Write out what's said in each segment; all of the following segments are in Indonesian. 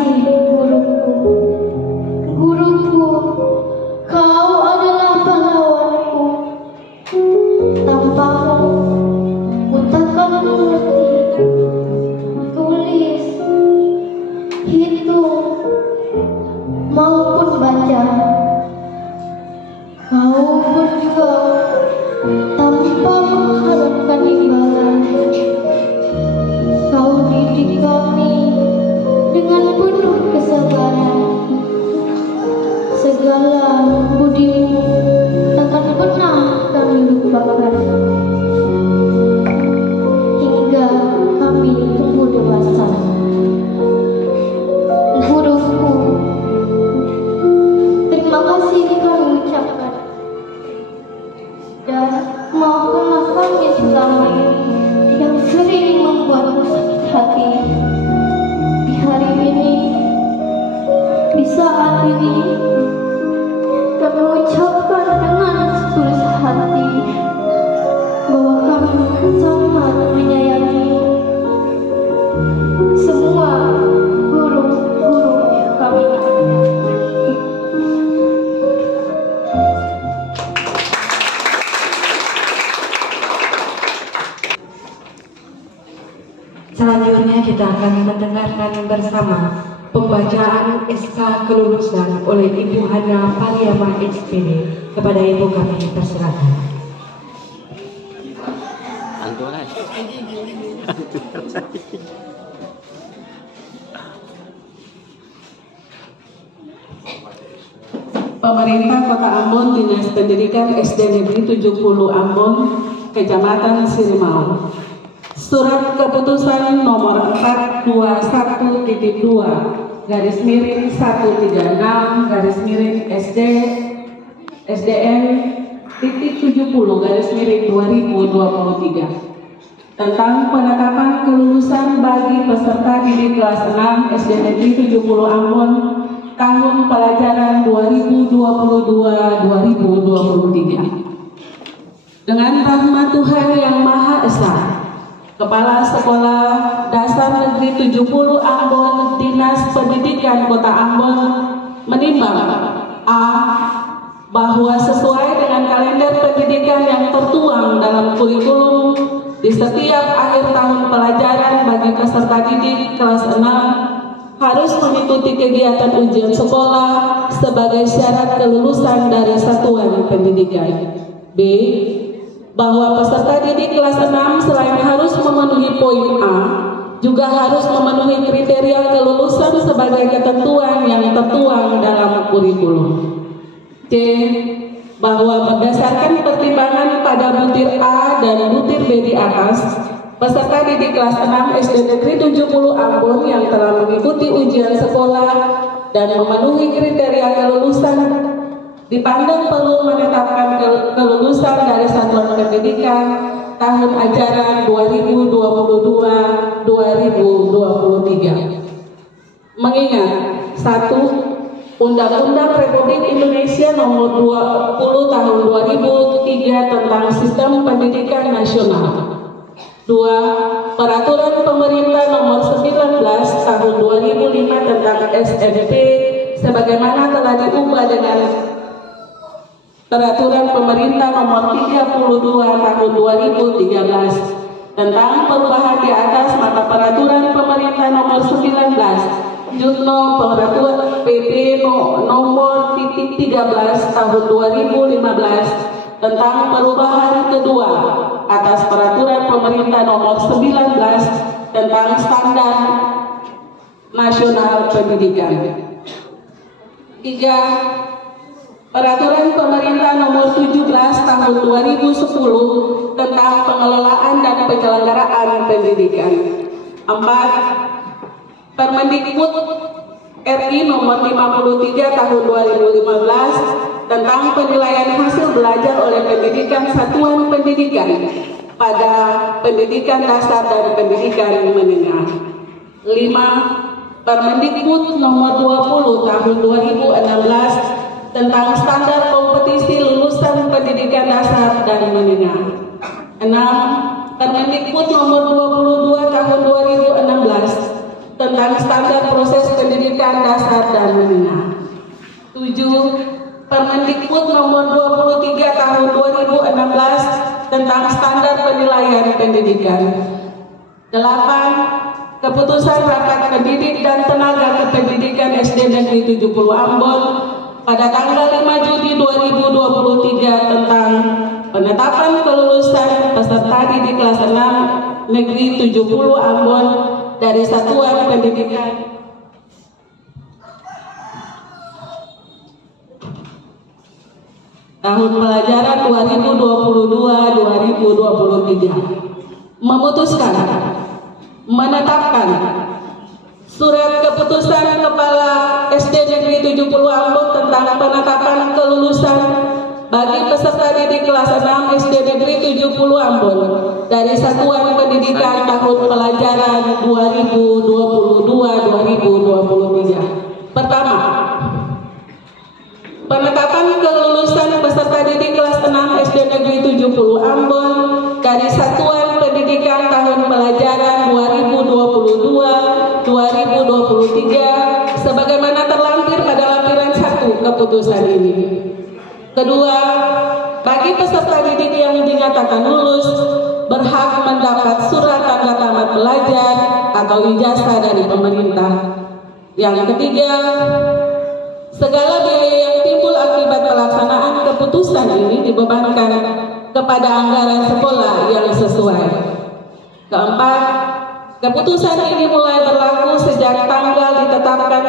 kasih guruku. Guruku, kau adalah pahlawanku. Tanpamu, ku takkan mengerti tulis, hitung, maupun baca. Kau berjuang tanpa mengharapkan imbalan. Kau didik kami dengan penuh kesabaran. Segala budimu takkan pernah kami lupakan hingga kami tumbuh dewasa. Guruku, terima kasih kami ucapkan, dan maafkanlah kami selama ini yang sering membuatmu sakit hati. Di hari ini, di saat ini, kami ucapkan dengan setulus hati bahwa kami sangat menyayangi semua guru-guru kami. Selanjutnya kita akan mendengarkan bersama pembacaan SK kelulusan oleh Ibu Hana Pariama SPD. Kepada Ibu kami persilakan. Pemerintah Kota Ambon, Dinas Pendidikan SD Negeri 70 Ambon, Kecamatan Sirimau. Surat Keputusan Nomor 421.2 garis miring 136 garis miring SDN titik 70 garis miring 2023 tentang penetapan kelulusan bagi peserta didik kelas 6 SD Negeri 70 Ambon tahun pelajaran 2022-2023. Dengan rahmat Tuhan Yang Maha Esa, Kepala Sekolah Dasar Negeri 70 Ambon, Dinas Pendidikan Kota Ambon menimbang A. Bahwa sesuai dengan kalender pendidikan yang tertuang dalam kurikulum di setiap akhir tahun pelajaran bagi peserta didik kelas 6 harus mengikuti kegiatan ujian sekolah sebagai syarat kelulusan dari satuan pendidikan. B. Bahwa peserta didik kelas 6 selain harus memenuhi poin A, juga harus memenuhi kriteria kelulusan sebagai ketentuan yang tertuang dalam kurikulum. C. Bahwa berdasarkan pertimbangan pada butir A dan butir B di atas, peserta didik kelas 6 SD Negeri 70 Ambon yang telah mengikuti ujian sekolah dan memenuhi kriteria kelulusan dipandang perlu menetapkan kelulusan dari satuan pendidikan tahun ajaran 2022-2023. Mengingat 1. Undang-Undang Republik Indonesia Nomor 20 Tahun 2003 tentang Sistem Pendidikan Nasional. 2. Peraturan Pemerintah Nomor 19 Tahun 2005 tentang SMP sebagaimana telah diubah dengan Peraturan Pemerintah Nomor 32 Tahun 2013 tentang perubahan di atas mata Peraturan Pemerintah Nomor 19 Jutno Peraturan PP Nomor 13 Tahun 2015 tentang perubahan kedua atas Peraturan Pemerintah Nomor 19 tentang Standar Nasional Pendidikan. 3. Peraturan Pemerintah Nomor 17 Tahun 2010 tentang pengelolaan dan penyelenggaraan pendidikan. 4. Permendikbud RI Nomor 53 Tahun 2015 tentang penilaian hasil belajar oleh pendidikan satuan pendidikan pada pendidikan dasar dan pendidikan menengah. 5. Permendikbud Nomor 20 Tahun 2016 tentang standar kompetisi lulusan pendidikan dasar dan menengah. 6. Permendikbud Nomor 22 Tahun 2016 tentang standar proses pendidikan Permendikbud nomor 23 tahun 2016 tentang standar penilaian pendidikan. 8. Keputusan Rapat Pendidik dan Tenaga Kependidikan SD Negeri 70 Ambon pada tanggal 5 Juni 2023 tentang penetapan kelulusan peserta didik kelas 6 Negeri 70 Ambon dari Satuan Pendidikan tahun pelajaran 2022-2023 memutuskan menetapkan Surat Keputusan Kepala SD Negeri 70 Ambon tentang penetapan kelulusan bagi peserta didik kelas 6 SD Negeri 70 Ambon dari Satuan Pendidikan tahun pelajaran 2022-2023. Pertama, penetapan kelulusan peserta didik kelas 6 SD Negeri 70 Ambon dari Satuan Pendidikan tahun pelajaran 2022-2023 sebagaimana terlampir pada lampiran 1 keputusan ini. Kedua, bagi peserta didik yang dinyatakan lulus berhak mendapat surat tanda tamat pelajar atau ijazah dari pemerintah. Yang ketiga, segala biaya yang timbul akibat pelaksanaan keputusan ini dibebankan kepada anggaran sekolah yang sesuai. Keempat, keputusan ini mulai berlaku sejak tanggal ditetapkan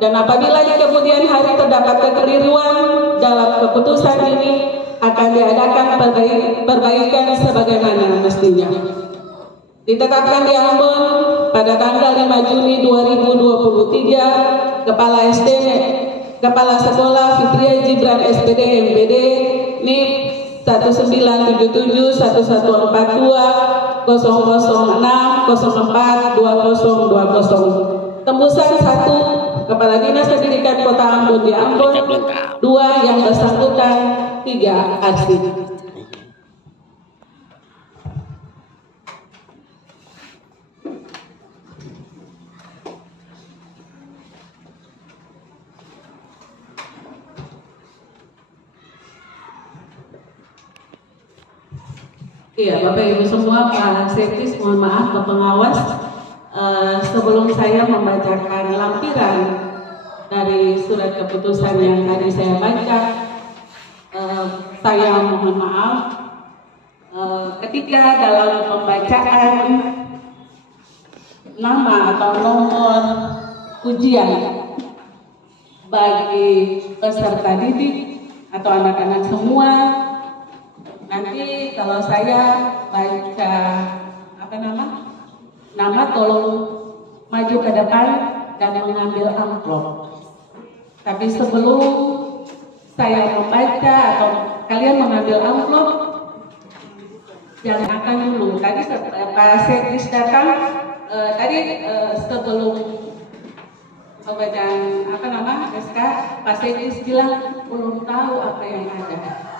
dan apabila di kemudian hari terdapat kekeliruan dalam keputusan ini akan diadakan perbaikan sebagaimana mestinya. Ditetapkan di Ambon pada tanggal 5 Juni 2023, Kepala Sekolah Fitria Jibran SPD MPD NIP 1977 1142 006 04 2020. Tembusan 1 Kepala Dinas Pendidikan Kota Ambon di Ambon, 2 yang bersangkutan, 3 arsip. Iya, Bapak Ibu semua, Pak Sektis, mohon maaf, Pak Pengawas, sebelum saya membacakan lampiran dari surat keputusan yang tadi saya baca, saya mohon maaf ketika dalam pembacaan nama atau nomor ujian bagi peserta didik atau anak-anak semua. Nanti kalau saya baca nama tolong maju ke depan dan mengambil amplop. Tapi sebelum saya membaca atau kalian mengambil amplop, jangan akan dulu. Tadi Pak Sekris datang sebelum pembacaan SK, Pak Sekris bilang belum tahu apa yang ada.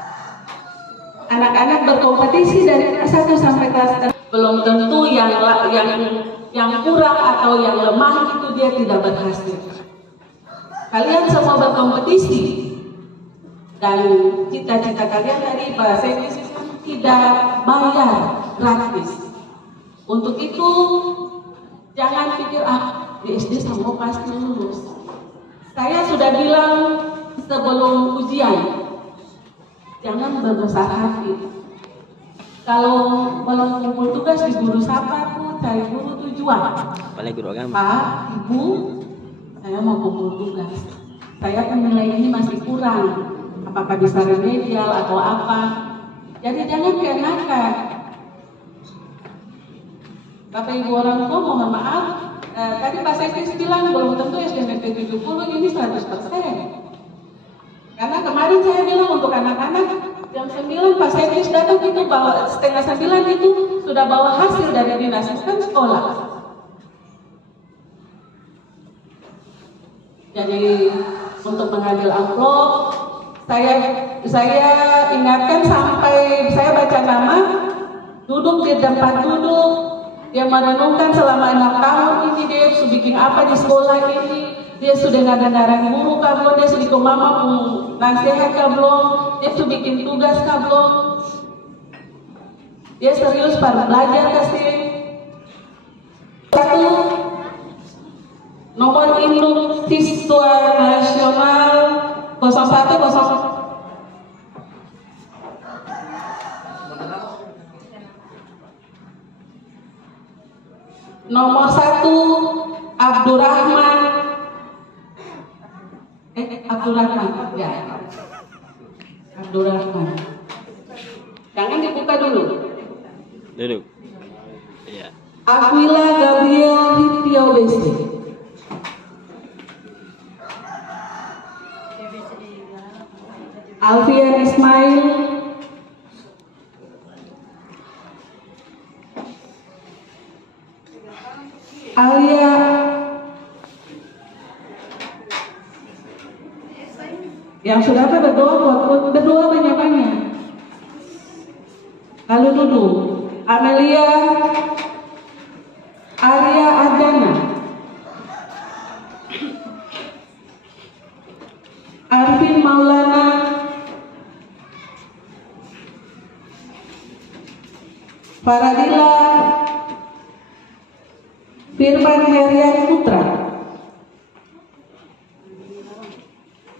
Anak-anak berkompetisi dari kelas 1 sampai kelas 3. Belum tentu yang kurang atau yang lemah itu dia tidak berhasil. Kalian semua berkompetisi dan cita-cita kalian tadi Pak Sekis tidak bayar gratis. Untuk itu jangan pikir di SD semua pasti lulus. Saya sudah bilang sebelum ujian, jangan berbesar hati. Kalau belum kumpul tugas di guru sapa tuh cari guru tujuan. Pak, Ibu, saya mau kumpul tugas. Saya penilai ini masih kurang. Apakah bisa remedial atau apa? Jadi jangan keenakan. Bapak Ibu orang tua mohon maaf. Tadi Pak Sekis bilang belum tentu SDMP 70 ini 100%. Karena kemarin saya bilang untuk anak-anak jam 9 Pak Sekis datang itu bawa setengah 9 itu sudah bawa hasil dari dinas kan sekolah. Jadi untuk mengambil amplop saya ingatkan sampai saya baca nama, duduk di tempat duduk, dia merenungkan selama 6 tahun ini dia bikin apa di sekolah ini. dia sudah nada-nada guru kablon, dia sudah mama pun nasihat kablon, dia sudah bikin tugas kablon, dia serius pada belajar kasih. Satu, nomor induk siswa nasional 0100. Nomor 1 Abdurrahman ya, Abdurrahman. Jangan dibuka dulu. Duduk. Iya. Aquila Gabriel Hitio Besi. Alfian Ismail. Alia yang sudah apa berdoa banyak-banyak. Lalu duduk. Amelia Arya Adana, Arvin Maulana, Faradila Firman Herian Putra,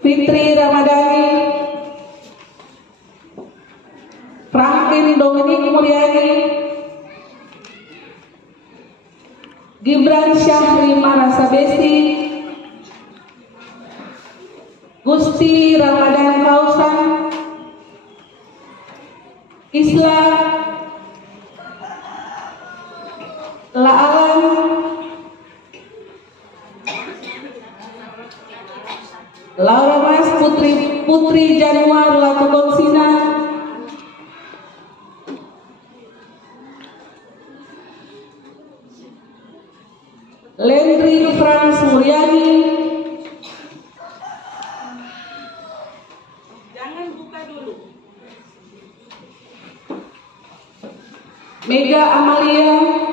Fitri Ramadhani, Franklin Dominik Mulyani, Gibran Syahri Marasabesi, Gusti Ramadan Kausan, Isla Laalan, Laura Mas Putri Januar Latubonsina, Lendri Frans Muryani. Jangan buka dulu. Mega Amalia,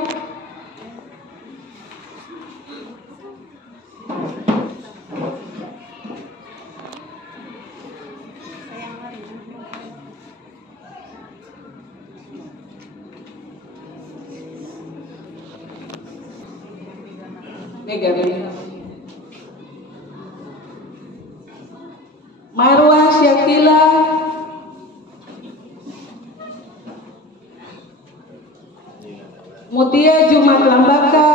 Marwah Syakila, Mutia Jumat Lambaka,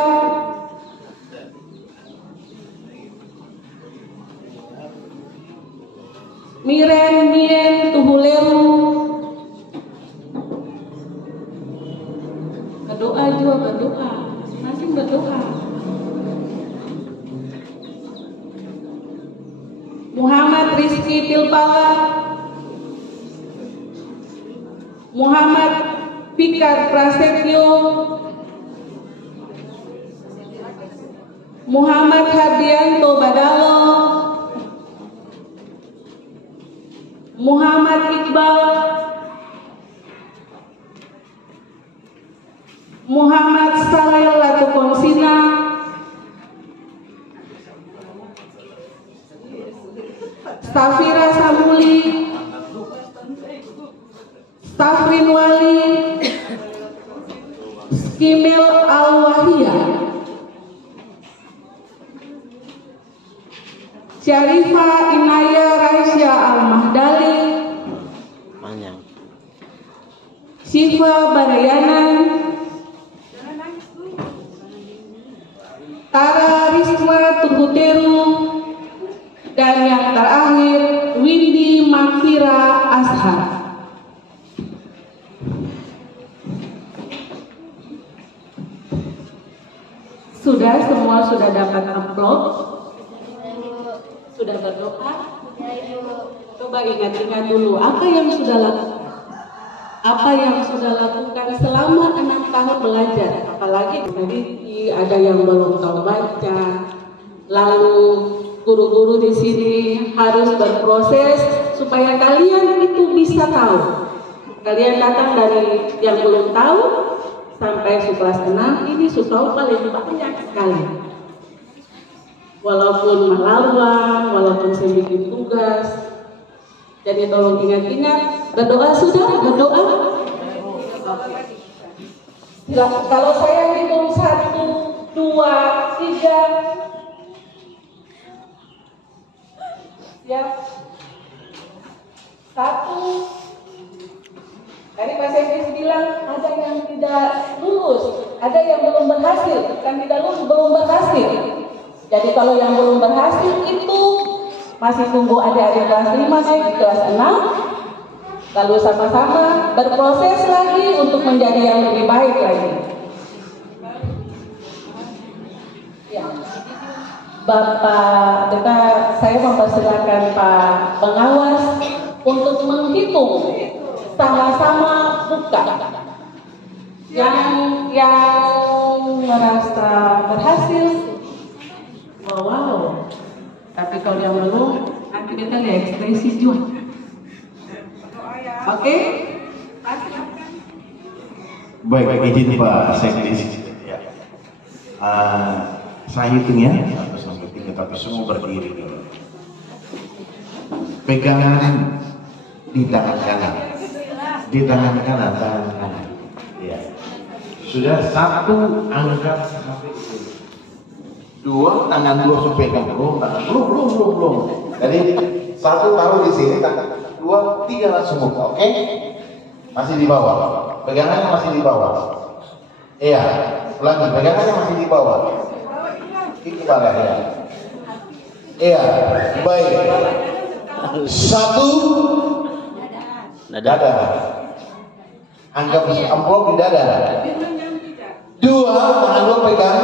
Miren Mien Tuhuleru. Berdoa juga, berdoa, masing-masing berdoa. Muhammad Rizky Pilpala, Muhammad Fikar Prasetyo, Muhammad Hardianto Badalo, Muhammad Iqbal, Muhammad Saleh Latukonsina, Safira Samuli, Safrin Wali, Skimel Al-Wahia, Syarifah Inaya Raisya Al-Mahdali, Syifa Barayana, Tara Risma Tuguteru, dan yang terakhir Windy Makira Ashar. Sudah, semua sudah dapat amplop? Sudah berdoa? Coba ingat-ingat dulu apa yang sudah lakukan. Apa yang sudah lakukan selama 6 tahun belajar. Apalagi tadi ada yang belum tahu baca. Lalu guru-guru di sini harus berproses supaya kalian itu bisa tahu. Kalian datang dari yang belum tahu sampai kelas 6 ini sudah paling banyak sekali. walaupun malam, walaupun saya bikin tugas. Jadi tolong ingat-ingat, berdoa sudah? Berdoa? Kalau saya hitung 1, 2, 3, siap. 1. Tadi Pak Sekdes bilang ada yang tidak lulus, ada yang belum berhasil, kan tidak lulus belum berhasil. Jadi kalau yang belum berhasil itu masih tunggu adik-adik kelas 5 naik kelas 6, lalu sama-sama berproses lagi untuk menjadi yang lebih baik lagi. Ya. Bapak Dekat, saya mempersilakan Pak pengawas untuk menghitung sama-sama buka. Yang merasa berhasil, wow. Tapi kalau yang belum, nanti kita lihat ekspresi juga. Oke? Baik, izin Pak Sekdes. Ya. Saya hitung ya, 1 sampai 3, tapi semua berdiri dulu. Pegangan di tangan kanan. Di tangan kanan, tangan kanan. Ya. Sudah 1 angkat sampai sini. 2 tangan 2 supaya pegang belum. Jadi 1 taruh di sini, tangan 2, 3 langsung buka, oke? Masih di bawah. Pegangannya masih di bawah. Iya, ulangi, pegangannya masih di bawah. Itu pada ya. Iya, baik. 1 dada. Anggap amplop di dada. 2 tangan 2 pegang.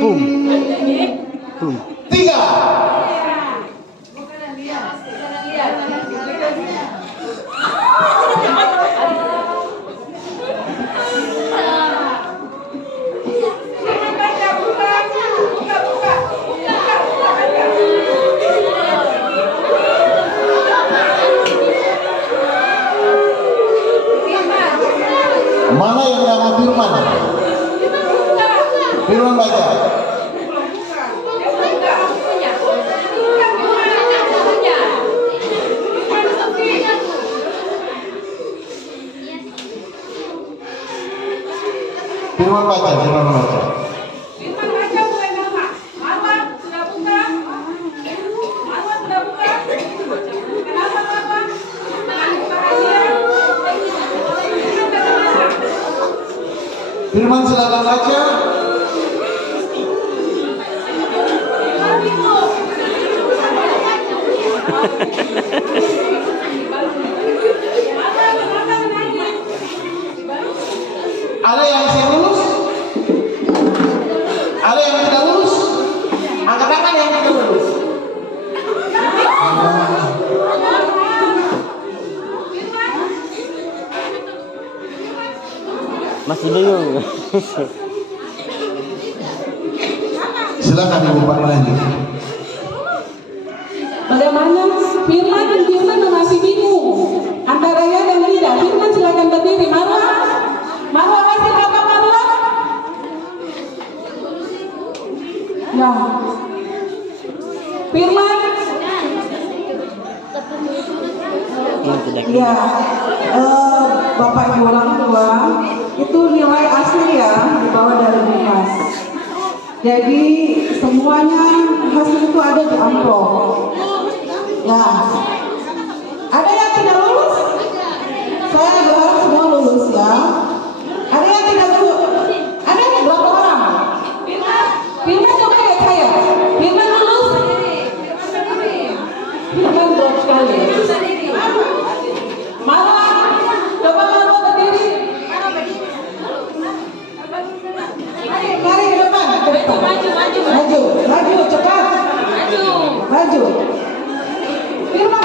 Boom. 3. Mana yang nama firman? Firman baca. Firman baca, firman baca. Firman baca bukan nama. Marwan sudah buka. Marwan sudah buka. Kenapa Marwan? Firman silakan baca. Ada yang bisa lulus? Ada yang tidak lulus? Angkat tangan yang tidak lulus. Masih bingung. Silakan Ibu Pak lanjut. Bagaimana? Firman masih bingung antara ya dan tidak. Firman silakan berdiri. Marwan hasil apa Marwan? Ya. Firman. Ya, Bapak Ibu orang tua, itu nilai asli ya di bawah dari Dinas. Jadi semuanya hasil itu ada di amplop. Ya, ada yang tidak lulus? Saya berharap semua lulus ya. Ada yang tidak lulus? Ada berapa orang? Firman coba lihat saya. Firman lulus? Firman belum sekali. Marwan, coba Marwan berdiri. Mari ke depan, maju, cepat. Maju. Firman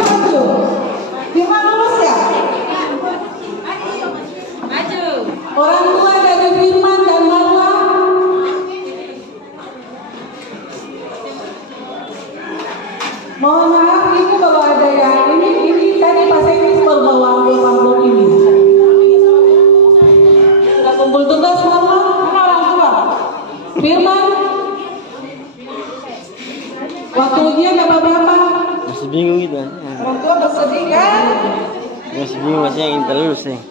Orang tua bersedih kan? Masih bingung masih yang ingin lulus nih.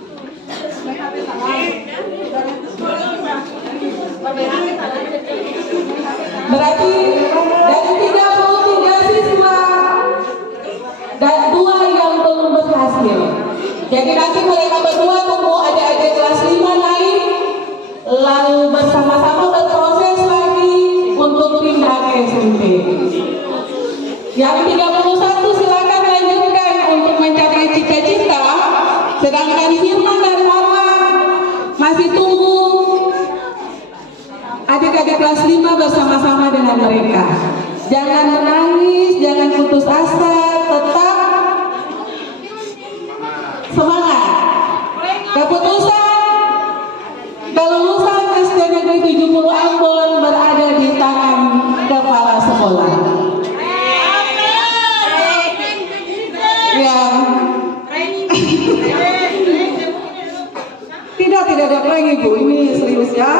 Berarti dari 33 siswa dan 2 yang belum berhasil. Jadi nanti mereka berdua tunggu adik-adik kelas 5 naik, lalu bersama-sama berproses lagi untuk pindah ke SMP. Yang 31 silakan lanjutkan untuk mencapai cita-cita, sedangkan Firman dan Marwa masih tunggu adik-adik kelas 5 bersama-sama dengan mereka. Jangan menangis, jangan putus asa, tetap semangat. Keputusan kelulusan SD Negeri 70 Ambon berada di tangan kepala sekolah. Ya. Tidak ada prank Ibu, ini serius ya.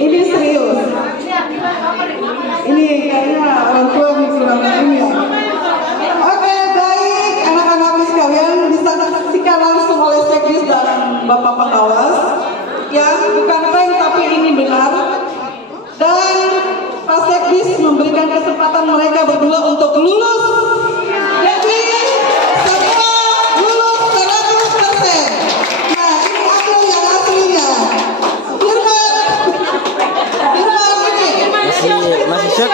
Ini serius. Ini kayaknya orang tua yang kurang ini ya. Oke, baik anak-anak sekalian, bisa disaksikan langsung oleh Sekdis dan Bapak Pengawas. Ya, bukan prank tapi ini benar. Dan Pak Sekdis memberikan kesempatan mereka berdua untuk lulus. Jadi semua lulus 100%. Nah, ini hasil yang aslinya. Masih shock.